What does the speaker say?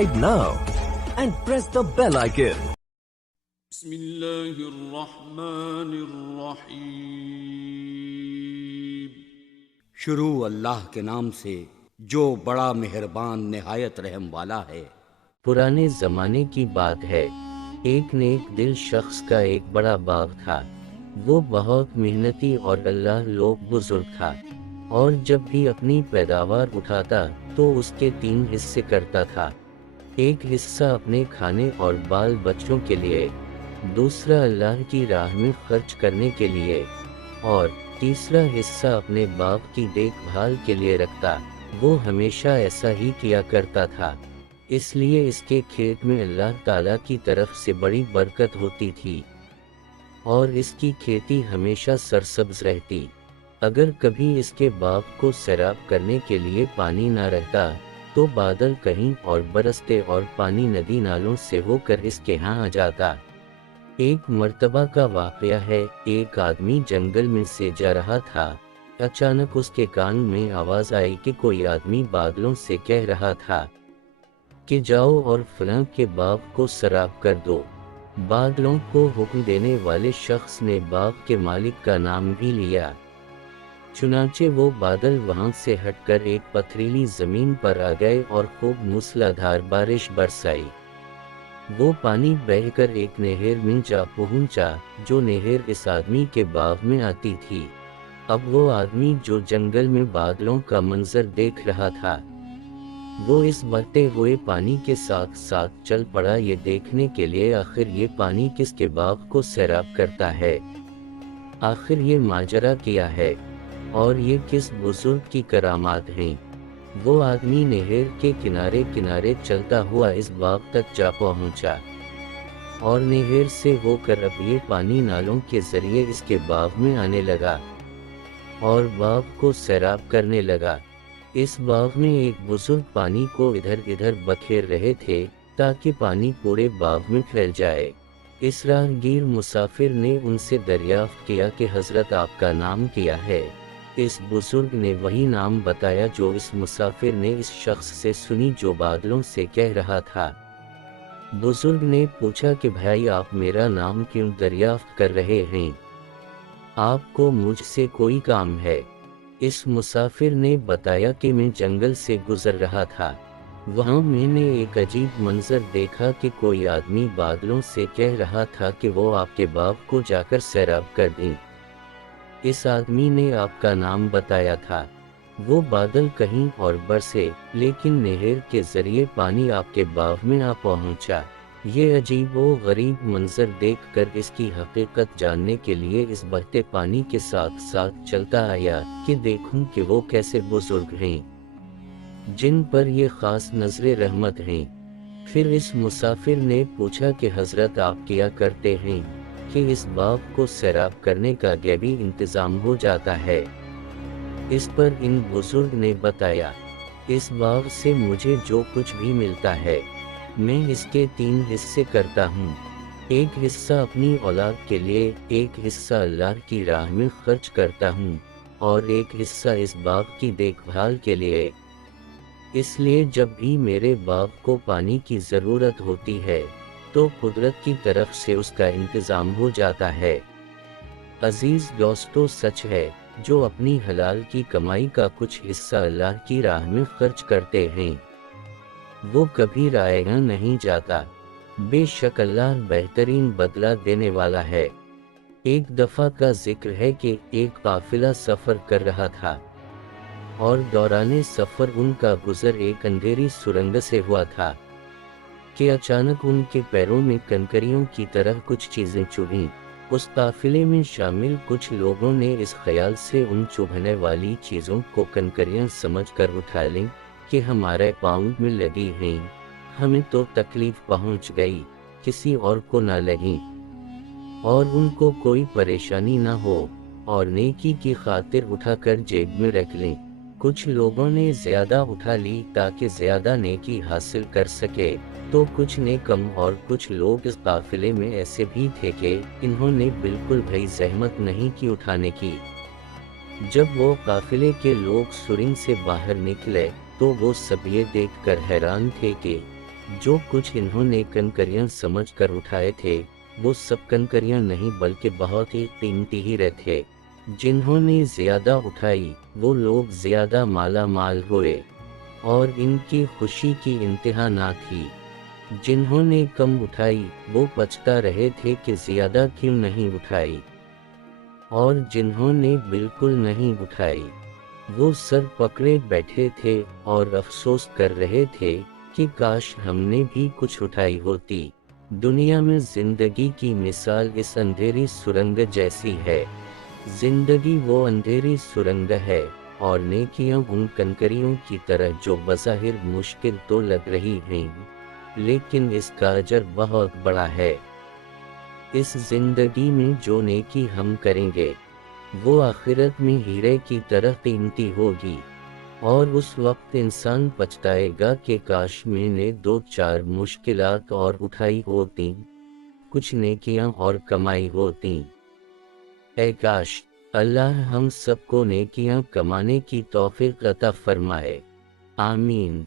Subscribe now and press the bell icon. بسم اللہ الرحمن الرحیم۔ شروع اللہ کے نام سے جو بڑا مہربان نہایت رحم والا ہے۔ پرانے زمانے کی بات ہے، ایک نیک دل شخص کا ایک بڑا باغ تھا۔ وہ بہت محنتی اور اللہ لوگ بزرگ تھا، اور جب بھی اپنی پیداوار اٹھاتا تو اس کے 3 حصے کرتا تھا۔ ایک حصہ اپنے کھانے اور بال بچوں کے لیے، دوسرا اللہ کی راہ میں خرچ کرنے کے لیے، اور تیسرا حصہ اپنے باغ کی دیکھ بھال کے لیے رکھتا۔ وہ ہمیشہ ایسا ہی کیا کرتا تھا، اس لیے اس کے کھیت میں اللہ تعالیٰ کی طرف سے بڑی برکت ہوتی تھی، اور اس کی کھیتی ہمیشہ سرسبز رہتی۔ اگر کبھی اس کے باغ کو سیراب کرنے کے لیے پانی نہ رہتا تو بادل کہیں اور برستے اور پانی ندی نالوں سے ہو کر اس کے ہاں آ جاتا۔ ایک مرتبہ کا واقعہ ہے، ایک آدمی جنگل میں سے جا رہا تھا۔ اچانک اس کے کان میں آواز آئی کہ کوئی آدمی بادلوں سے کہہ رہا تھا کہ جاؤ اور فلاں کے باغ کو سیراب کر دو۔ بادلوں کو حکم دینے والے شخص نے باغ کے مالک کا نام بھی لیا۔ چنانچہ وہ بادل وہاں سے ہٹ کر ایک پتھریلی زمین پر آ گئے اور خوب موسلادھار بارش برسائی۔ وہ پانی بہہ کر ایک نہر میں جا پہنچا، جو نہر اس آدمی کے باغ میں آتی تھی۔ اب وہ آدمی جو جنگل میں بادلوں کا منظر دیکھ رہا تھا، وہ اس بہتے ہوئے پانی کے ساتھ ساتھ چل پڑا یہ دیکھنے کے لیے آخر یہ پانی کس کے باغ کو سیراب کرتا ہے، آخر یہ ماجرا کیا ہے، اور یہ کس بزرگ کی کرامات ہیں۔ وہ آدمی نہر کے کنارے کنارے چلتا ہوا اس باغ تک جا پہنچا، اور نہر سے ہو کر اب یہ پانی نالوں کے ذریعے اس کے باغ میں آنے لگا اور باغ کو سیراب کرنے لگا۔ اس باغ میں ایک بزرگ پانی کو ادھر ادھر بکھیر رہے تھے تاکہ پانی پورے باغ میں پھیل جائے۔ اس راہگیر مسافر نے ان سے دریافت کیا کہ حضرت آپ کا نام کیا ہے؟ اس بزرگ نے وہی نام بتایا جو اس مسافر نے اس شخص سے سنی جو بادلوں سے کہہ رہا تھا۔ بزرگ نے پوچھا کہ بھائی آپ میرا نام کیوں دریافت کر رہے ہیں؟ آپ کو مجھ سے کوئی کام ہے؟ اس مسافر نے بتایا کہ میں جنگل سے گزر رہا تھا، وہاں میں نے ایک عجیب منظر دیکھا کہ کوئی آدمی بادلوں سے کہہ رہا تھا کہ وہ آپ کے باغ کو جا کر سیراب کر دیں۔ اس آدمی نے آپ کا نام بتایا تھا۔ وہ بادل کہیں اور برسے، لیکن نہر کے ذریعے پانی آپ کے باغ میں آ پہنچا۔ یہ عجیب و غریب منظر دیکھ کر اس کی حقیقت جاننے کے لیے اس بہتے پانی کے ساتھ ساتھ چلتا آیا کہ دیکھوں کہ وہ کیسے بزرگ ہیں جن پر یہ خاص نظر رحمت ہیں۔ پھر اس مسافر نے پوچھا کہ حضرت آپ کیا کرتے ہیں کہ اس باغ کو سیراب کرنے کا غیبی انتظام ہو جاتا ہے؟ اس پر ان بزرگ نے بتایا، اس باغ سے مجھے جو کچھ بھی ملتا ہے میں اس کے 3 حصے کرتا ہوں۔ ایک حصہ اپنی اولاد کے لیے، ایک حصہ اللہ کی راہ میں خرچ کرتا ہوں، اور ایک حصہ اس باغ کی دیکھ بھال کے لیے۔ اس لیے جب بھی میرے باغ کو پانی کی ضرورت ہوتی ہے تو قدرت کی طرف سے اس کا انتظام ہو جاتا ہے۔ عزیز دوستو، سچ ہے، جو اپنی حلال کی کمائی کا کچھ حصہ اللہ کی راہ میں خرچ کرتے ہیں وہ کبھی ضائع نہیں جاتا۔ بے شک اللہ بہترین بدلہ دینے والا ہے۔ ایک دفعہ کا ذکر ہے کہ ایک قافلہ سفر کر رہا تھا، اور دوران سفر ان کا گزر ایک اندھیری سرنگ سے ہوا تھا کہ اچانک ان کے پیروں میں کنکریوں کی طرح کچھ چیزیں چبھیں۔ اس قافلے میں شامل کچھ لوگوں نے اس خیال سے ان چبھنے والی چیزوں کو کنکریاں سمجھ کر اٹھا لیں کہ ہمارے پاؤں میں لگی ہیں، ہمیں تو تکلیف پہنچ گئی، کسی اور کو نہ لگیں اور ان کو کوئی پریشانی نہ ہو، اور نیکی کی خاطر اٹھا کر جیب میں رکھ لیں۔ کچھ لوگوں نے زیادہ اٹھا لی تاکہ زیادہ نیکی حاصل کر سکے، تو کچھ نے کم، اور کچھ لوگ اس قافلے میں ایسے بھی تھے کہ انہوں نے بالکل بھی زحمت نہیں کی اٹھانے کی۔ جب وہ قافلے کے لوگ سرنگ سے باہر نکلے تو وہ سب یہ دیکھ کر حیران تھے کہ جو کچھ انہوں نے کنکریاں سمجھ کر اٹھائے تھے وہ سب کنکریاں نہیں بلکہ بہت ہی قیمتی ہیرے تھے۔ جنہوں نے زیادہ اٹھائی وہ لوگ زیادہ مالا مال ہوئے اور ان کی خوشی کی انتہا نہ تھی۔ جنہوں نے کم اٹھائی وہ پچھتا رہے تھے کہ زیادہ کیوں نہیں اٹھائی، اور جنہوں نے بالکل نہیں اٹھائی وہ سر پکڑے بیٹھے تھے اور افسوس کر رہے تھے کہ کاش ہم نے بھی کچھ اٹھائی ہوتی۔ دنیا میں زندگی کی مثال اس اندھیری سرنگ جیسی ہے۔ زندگی وہ اندھیری سرنگ ہے اور نیکیاں ان کنکریوں کی طرح جو بظاہر مشکل تو لگ رہی ہیں لیکن اس کا اجر بہت بڑا ہے۔ اس زندگی میں جو نیکی ہم کریں گے وہ آخرت میں ہیرے کی طرح قیمتی ہوگی، اور اس وقت انسان پچھتائے گا کہ کاش میں نے 2-4 مشکلات اور اٹھائی ہوتی، کچھ نیکیاں اور کمائی ہوتی۔ اے کاش اللہ ہم سب کو نیکیاں کمانے کی توفیق عطا فرمائے، آمین۔